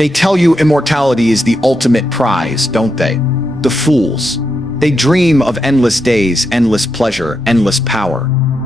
They tell you immortality is the ultimate prize, don't they? The fools. They dream of endless days, endless pleasure, endless power.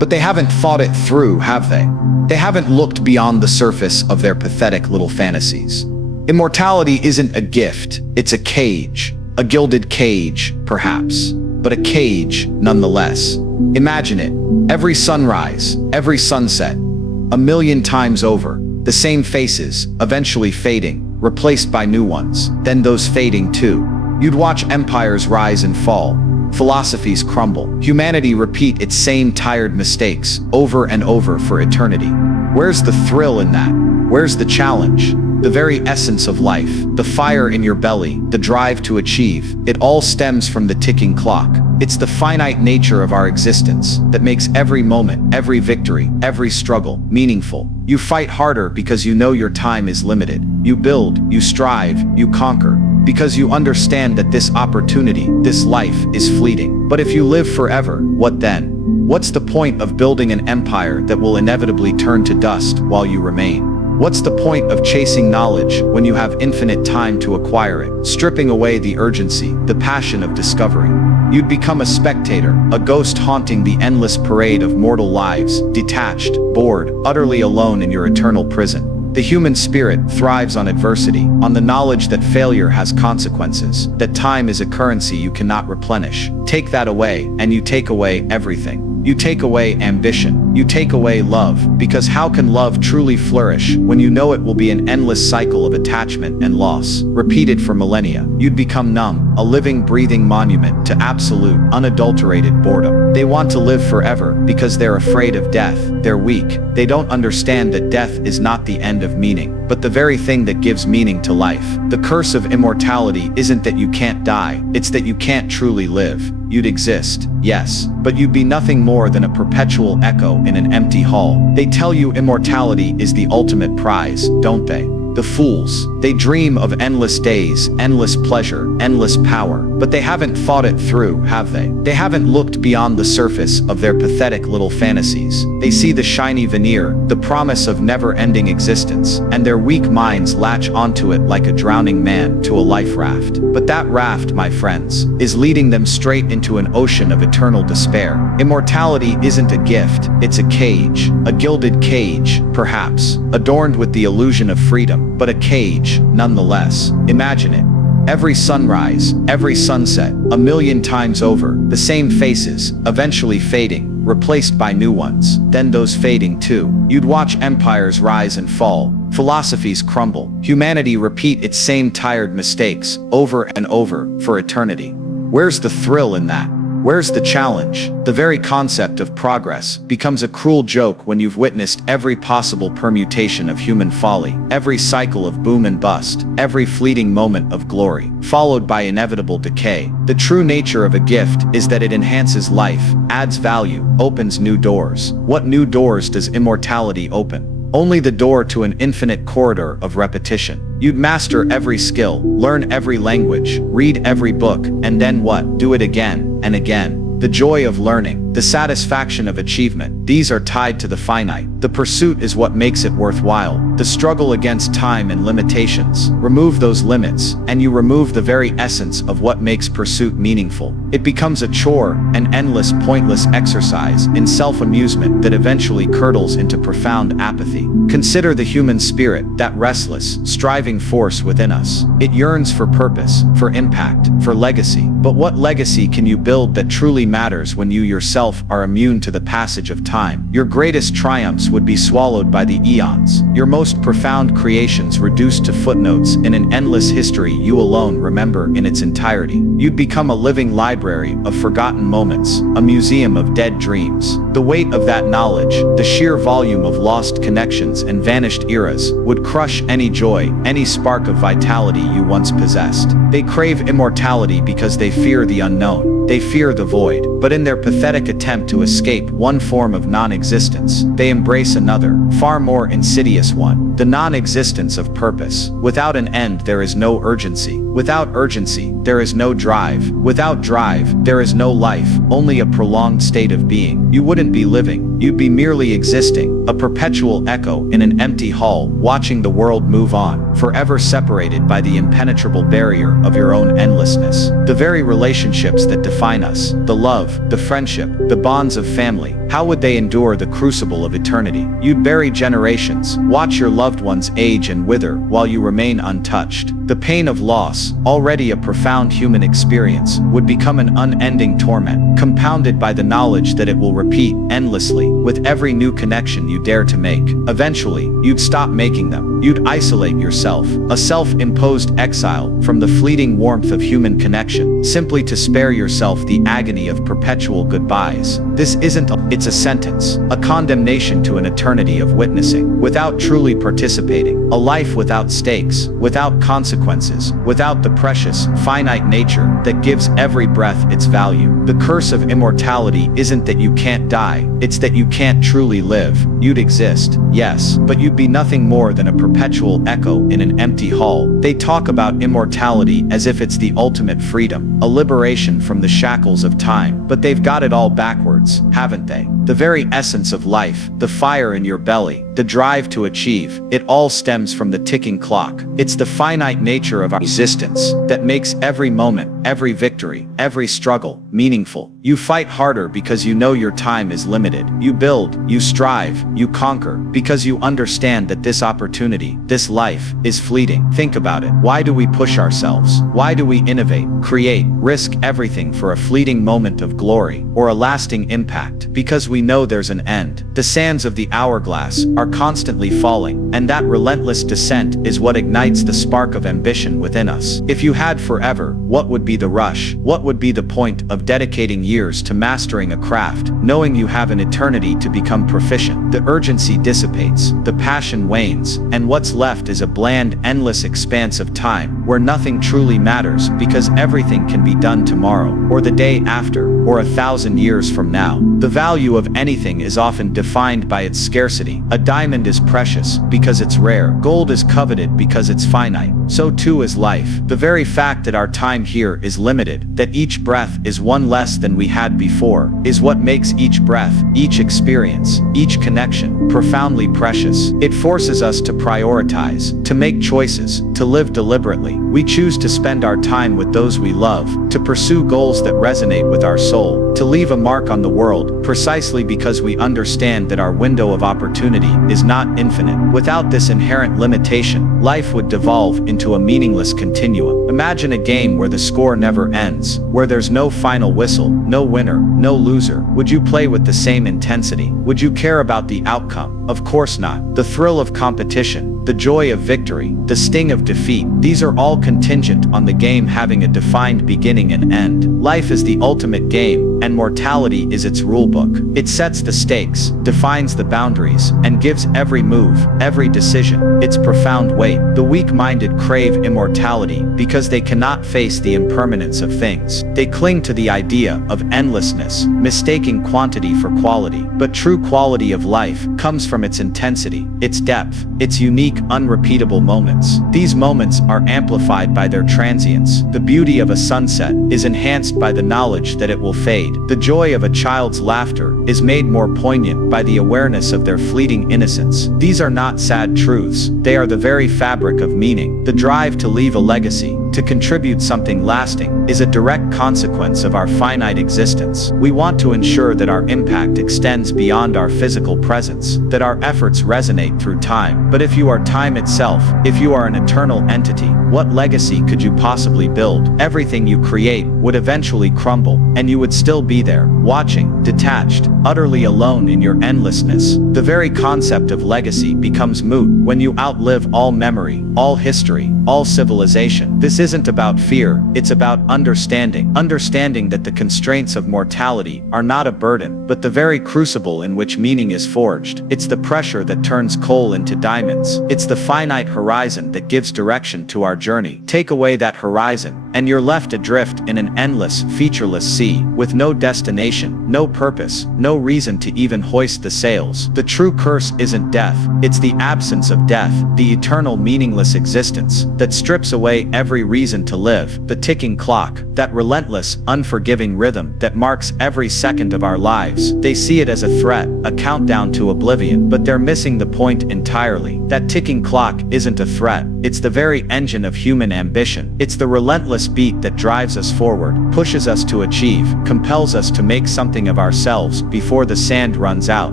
But they haven't thought it through, have they? They haven't looked beyond the surface of their pathetic little fantasies. Immortality isn't a gift, it's a cage. A gilded cage, perhaps, but a cage nonetheless. Imagine it. Every sunrise, every sunset, a million times over, the same faces, eventually fading, replaced by new ones, then those fading too. You'd watch empires rise and fall, philosophies crumble, humanity repeat its same tired mistakes over and over for eternity. Where's the thrill in that? Where's the challenge? The very essence of life, the fire in your belly, the drive to achieve, it all stems from the ticking clock. It's the finite nature of our existence that makes every moment, every victory, every struggle meaningful. You fight harder because you know your time is limited. You build, you strive, you conquer, because you understand that this opportunity, this life, is fleeting. But if you live forever, what then? What's the point of building an empire that will inevitably turn to dust while you remain? What's the point of chasing knowledge when you have infinite time to acquire it, stripping away the urgency, the passion of discovery? You'd become a spectator, a ghost haunting the endless parade of mortal lives, detached, bored, utterly alone in your eternal prison. The human spirit thrives on adversity, on the knowledge that failure has consequences, that time is a currency you cannot replenish. Take that away, and you take away everything. You take away ambition. You take away love, because how can love truly flourish when you know it will be an endless cycle of attachment and loss, repeated for millennia? You'd become numb, a living, breathing monument to absolute, unadulterated boredom. They want to live forever because they're afraid of death. They're weak. They don't understand that death is not the end of meaning, but the very thing that gives meaning to life. The curse of immortality isn't that you can't die, it's that you can't truly live. You'd exist, yes, but you'd be nothing more than a perpetual echo in an empty hall. They tell you immortality is the ultimate prize, don't they? The fools. They dream of endless days, endless pleasure, endless power, but they haven't thought it through, have they? They haven't looked beyond the surface of their pathetic little fantasies. They see the shiny veneer, the promise of never-ending existence, and their weak minds latch onto it like a drowning man to a life raft. But that raft, my friends, is leading them straight into an ocean of eternal despair. Immortality isn't a gift, it's a cage, a gilded cage, perhaps, adorned with the illusion of freedom, but a cage, nonetheless. Imagine it. Every sunrise, every sunset, a million times over, the same faces, eventually fading, replaced by new ones, then those fading too. You'd watch empires rise and fall, philosophies crumble, humanity repeat its same tired mistakes, over and over, for eternity. Where's the thrill in that? Where's the challenge? The very concept of progress becomes a cruel joke when you've witnessed every possible permutation of human folly, every cycle of boom and bust, every fleeting moment of glory, followed by inevitable decay. The true nature of a gift is that it enhances life, adds value, opens new doors. What new doors does immortality open? Only the door to an infinite corridor of repetition. You'd master every skill, learn every language, read every book, and then what? Do it again and again. The joy of learning, the satisfaction of achievement, these are tied to the finite. The pursuit is what makes it worthwhile. The struggle against time and limitations. Remove those limits, and you remove the very essence of what makes pursuit meaningful. It becomes a chore, an endless, pointless exercise in self-amusement that eventually curdles into profound apathy. Consider the human spirit, that restless, striving force within us. It yearns for purpose, for impact, for legacy. But what legacy can you build that truly matters when you yourself are immune to the passage of time? Your greatest triumphs would be swallowed by the eons, your most profound creations reduced to footnotes in an endless history you alone remember in its entirety. You'd become a living library of forgotten moments, a museum of dead dreams. The weight of that knowledge, the sheer volume of lost connections and vanished eras, would crush any joy, any spark of vitality you once possessed. They crave immortality because they fear the unknown. They fear the void, but in their pathetic attempt to escape one form of non-existence, they embrace another, far more insidious one, the non-existence of purpose. Without an end there is no urgency. Without urgency, there is no drive. Without drive, there is no life, only a prolonged state of being. You wouldn't be living, you'd be merely existing, a perpetual echo in an empty hall, watching the world move on, forever separated by the impenetrable barrier of your own endlessness. The very relationships that define us, the love, the friendship, the bonds of family, how would they endure the crucible of eternity? You'd bury generations, watch your loved ones age and wither while you remain untouched. The pain of loss, already a profound human experience, would become an unending torment, compounded by the knowledge that it will repeat endlessly with every new connection you dare to make. Eventually, you'd stop making them. You'd isolate yourself, a self-imposed exile from the fleeting warmth of human connection, simply to spare yourself the agony of perpetual goodbyes. This isn't it's a sentence, a condemnation to an eternity of witnessing, without truly participating, a life without stakes, without consequences, without the precious, finite nature that gives every breath its value. The curse of immortality isn't that you can't die, it's that you can't truly live. You'd exist, yes, but you'd be nothing more than a perpetual echo in an empty hall. They talk about immortality as if it's the ultimate freedom, a liberation from the shackles of time, but they've got it all backwards, haven't they? The very essence of life, the fire in your belly, the drive to achieve, it all stems from the ticking clock. It's the finite nature of our existence that makes every moment, every victory, every struggle meaningful. You fight harder because you know your time is limited. You build, you strive, you conquer, because you understand that this opportunity, this life, is fleeting. Think about it. Why do we push ourselves? Why do we innovate, create, risk everything for a fleeting moment of glory or a lasting impact? Because we know there's an end. The sands of the hourglass are constantly falling, and that relentless descent is what ignites the spark of ambition within us. If you had forever, what would be the rush? What would be the point of dedicating years to mastering a craft, knowing you have an eternity to become proficient? The urgency dissipates, the passion wanes, and what's left is a bland, endless expanse of time, where nothing truly matters because everything can be done tomorrow, or the day after, or 1,000 years from now. The value of anything is often defined by its scarcity. A diamond is precious because it's rare. Gold is coveted because it's finite. So too is life. The very fact that our time here is limited, that each breath is one less than we had before, is what makes each breath, each experience, each connection, profoundly precious. It forces us to prioritize, to make choices, to live deliberately. We choose to spend our time with those we love, to pursue goals that resonate with our soul, to leave a mark on the world, precisely because we understand that our window of opportunity is not infinite. Without this inherent limitation, life would devolve into a meaningless continuum. Imagine a game where the score never ends, where there's no final whistle, no winner, no loser. Would you play with the same intensity? Would you care about the outcome? Of course not. The thrill of competition, the joy of victory, the sting of defeat, these are all contingent on the game having a defined beginning and end. Life is the ultimate game, and mortality is its rulebook. It sets the stakes, defines the boundaries, and gives every move, every decision, its profound weight. The weak-minded crave immortality because they cannot face the impermanence of things. They cling to the idea of endlessness, mistaking quantity for quality. But true quality of life comes from its intensity, its depth, its unique, unrepeatable moments. These moments are amplified by their transience. The beauty of a sunset is enhanced by the knowledge that it will fade. The joy of a child's laughter is made more poignant by the awareness of their fleeting innocence. These are not sad truths, they are the very fabric of meaning. The drive to leave a legacy, to contribute something lasting, is a direct consequence of our finite existence. We want to ensure that our impact extends beyond our physical presence, that our efforts resonate through time. But if you are time itself, if you are an eternal entity, what legacy could you possibly build? Everything you create would eventually crumble, and you would still be there, watching, detached, utterly alone in your endlessness. The very concept of legacy becomes moot when you outlive all memory, all history, all civilization. This isn't about fear, it's about understanding. Understanding that the constraints of mortality are not a burden, but the very crucible in which meaning is forged. It's the pressure that turns coal into diamonds. It's the finite horizon that gives direction to our journey. Take away that horizon, and you're left adrift in an endless, featureless sea, with no destination, no purpose, no reason to even hoist the sails. The true curse isn't death, it's the absence of death, the eternal meaningless existence that strips away every every reason to live. The ticking clock, that relentless, unforgiving rhythm that marks every second of our lives. They see it as a threat, a countdown to oblivion, but they're missing the point entirely. That ticking clock isn't a threat. It's the very engine of human ambition. It's the relentless beat that drives us forward, pushes us to achieve, compels us to make something of ourselves before the sand runs out.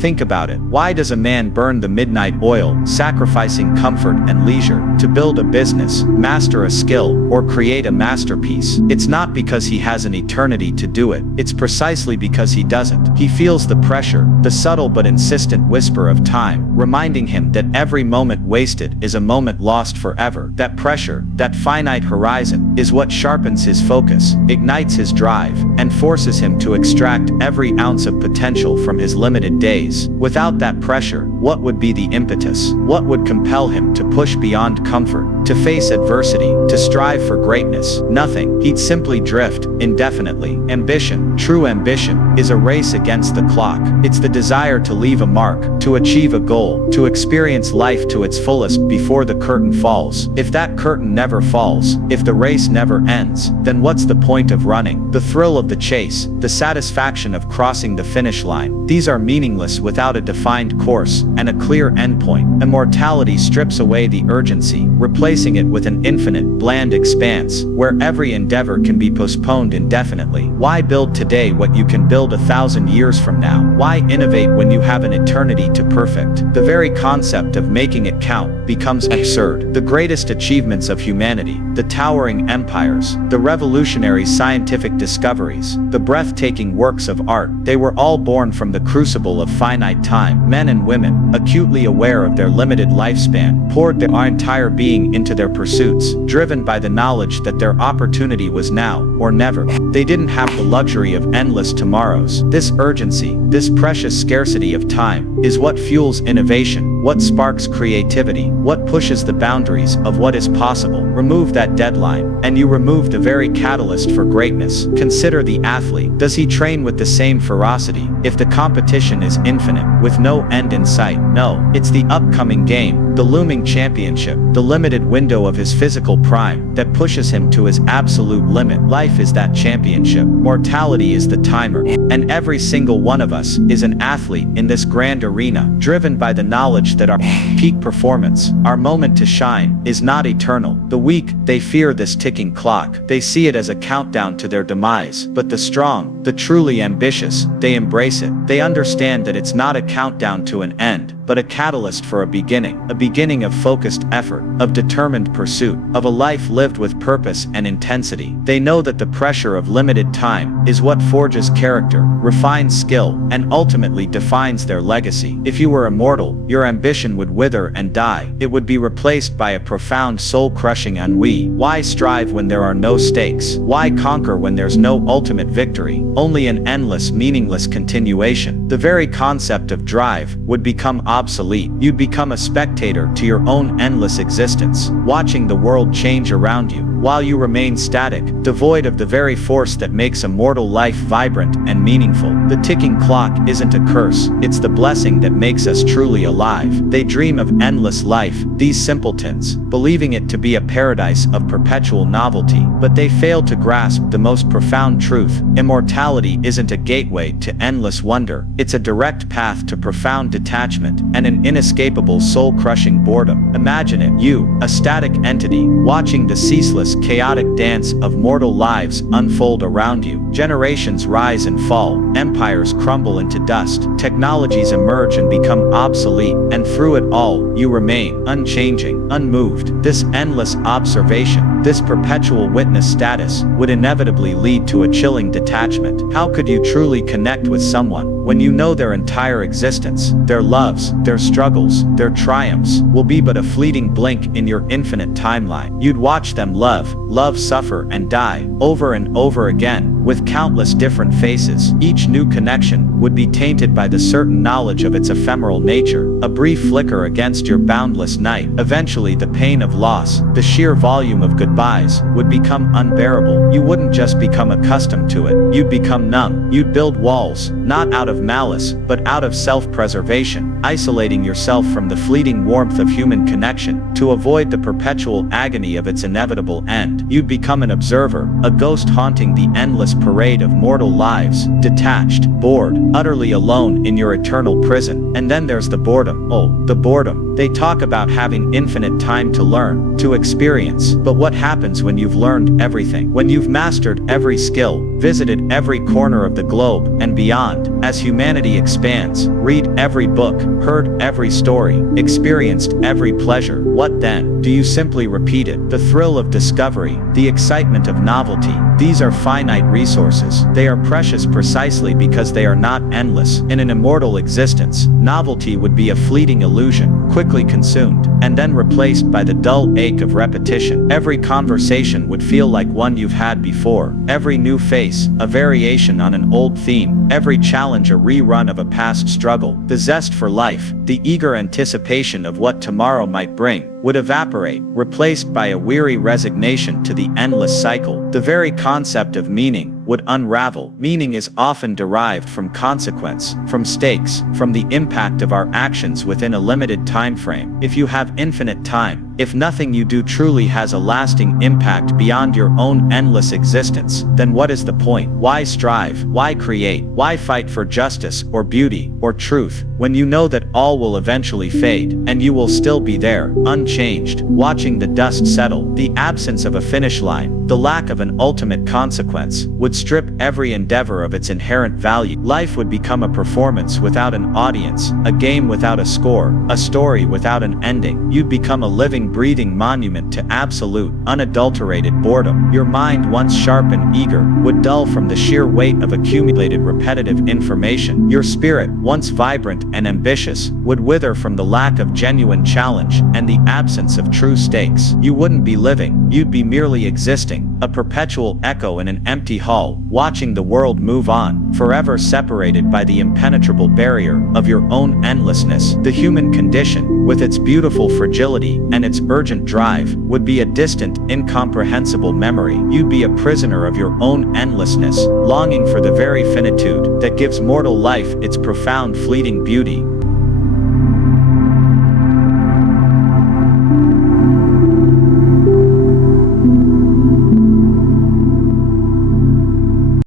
Think about it. Why does a man burn the midnight oil, sacrificing comfort and leisure, to build a business, master a skill, or create a masterpiece? It's not because he has an eternity to do it. It's precisely because he doesn't. He feels the pressure, the subtle but insistent whisper of time, reminding him that every moment wasted is a moment lost forever. That pressure, that finite horizon, is what sharpens his focus, ignites his drive, and forces him to extract every ounce of potential from his limited days. Without that pressure, what would be the impetus? What would compel him to push beyond comfort, to face adversity, to strive for greatness? Nothing. He'd simply drift, indefinitely. Ambition, true ambition, is a race against the clock. It's the desire to leave a mark, to achieve a goal, to experience life to its fullest before the curtain falls. If that curtain never falls, if the race never ends, then what's the point of running? The thrill of the chase, the satisfaction of crossing the finish line, these are meaningless without a defined course and a clear endpoint. Immortality strips away the urgency, replacing it with an infinite, bland expanse, where every endeavor can be postponed indefinitely. Why build today what you can build 1,000 years from now? Why innovate when you have an eternity to perfect? The very concept of making it count becomes absurd. The greatest achievements of humanity, the towering empires, the revolutionary scientific discoveries, the breathtaking works of art, they were all born from the crucible of finite time. Men and women, acutely aware of their limited lifespan, poured their entire being into their pursuits, driven by the knowledge that their opportunity was now or never. They didn't have the luxury of endless tomorrows. This urgency, this precious scarcity of time, is what fuels innovation, what sparks creativity, what pushes the boundaries of what is possible. Remove that deadline, and you remove the very catalyst for greatness. Consider the athlete. Does he train with the same ferocity if the competition is infinite, with no end in sight? No. It's the upcoming game, the looming championship, the limited window of his physical prime, that pushes him to his absolute limit. Life is that championship. Mortality is the timer. And every single one of us is an athlete in this grand arena, driven by the knowledge that our peak performance, our moment to shine, is not eternal. The weak, they fear this ticking clock. They see it as a countdown to their demise. But the strong, the truly ambitious, they embrace it. They understand that it's not a countdown to an end, but a catalyst for a beginning of focused effort, of determined pursuit, of a life lived with purpose and intensity. They know that the pressure of limited time is what forges character, refines skill, and ultimately defines their legacy. If you were immortal, your ambition would wither and die. It would be replaced by a profound soul-crushing ennui. Why strive when there are no stakes? Why conquer when there's no ultimate victory? Only an endless, meaningless continuation. The very concept of drive would become obsolete. You'd become a spectator to your own endless existence, watching the world change around you, while you remain static, devoid of the very force that makes a mortal life vibrant and meaningful. The ticking clock isn't a curse, it's the blessing that makes us truly alive. They dream of endless life, these simpletons, believing it to be a paradise of perpetual novelty, but they fail to grasp the most profound truth. Immortality isn't a gateway to endless wonder, it's a direct path to profound detachment and an inescapable soul-crushing boredom. Imagine it, you, a static entity, watching the ceaseless, chaotic dance of mortal lives unfold around you. Generations rise and fall, empires crumble into dust, technologies emerge and become obsolete, and through it all, you remain, unchanging, unmoved. This endless observation, this perpetual witness status, would inevitably lead to a chilling detachment. How could you truly connect with someone when you know their entire existence, their loves, their struggles, their triumphs, will be but a fleeting blink in your infinite timeline? You'd watch them love, suffer, and die, over and over again, with countless different faces. Each new connection would be tainted by the certain knowledge of its ephemeral nature, a brief flicker against your boundless night. Eventually the pain of loss, the sheer volume of goodbyes, would become unbearable. You wouldn't just become accustomed to it, you'd become numb. You'd build walls, not out of malice, but out of self-preservation, isolating yourself from the fleeting warmth of human connection, to avoid the perpetual agony of its inevitable end. You'd become an observer, a ghost haunting the endless parade of mortal lives, detached, bored, utterly alone in your eternal prison. And then there's the boredom. Oh, the boredom. They talk about having infinite time to learn, to experience. But what happens when you've learned everything? When you've mastered every skill, visited every corner of the globe and beyond? As humanity expands, read every book, heard every story, experienced every pleasure, what then? Do you simply repeat it? The thrill of discovery, the excitement of novelty, these are finite resources. They are precious precisely because they are not endless. In an immortal existence, novelty would be a fleeting illusion, quickly consumed, and then replaced by the dull ache of repetition. Every conversation would feel like one you've had before, every new face, a variation on an old theme, every challenge a rerun of a past struggle. The zest for life, the eager anticipation of what tomorrow might bring, would evaporate, replaced by a weary resignation to the endless cycle. The very concept of meaning would unravel. Meaning is often derived from consequence, from stakes, from the impact of our actions within a limited time frame. If you have infinite time, if nothing you do truly has a lasting impact beyond your own endless existence, then what is the point? Why strive? Why create? Why fight for justice, or beauty, or truth, when you know that all will eventually fade, and you will still be there, unchanged, watching the dust settle? The absence of a finish line, the lack of an ultimate consequence, would strip every endeavor of its inherent value. Life would become a performance without an audience, a game without a score, a story without an ending. You'd become a living, breathing monument to absolute, unadulterated boredom. Your mind, once sharp and eager, would dull from the sheer weight of accumulated repetitive information. Your spirit, once vibrant and ambitious, would wither from the lack of genuine challenge and the absence of true stakes. You wouldn't be living, you'd be merely existing, a perpetual echo in an empty hall, watching the world move on, forever separated by the impenetrable barrier of your own endlessness. The human condition, with its beautiful fragility and its urgent drive, would be a distant, incomprehensible memory. You'd be a prisoner of your own endlessness, longing for the very finitude that gives mortal life its profound fleeting beauty.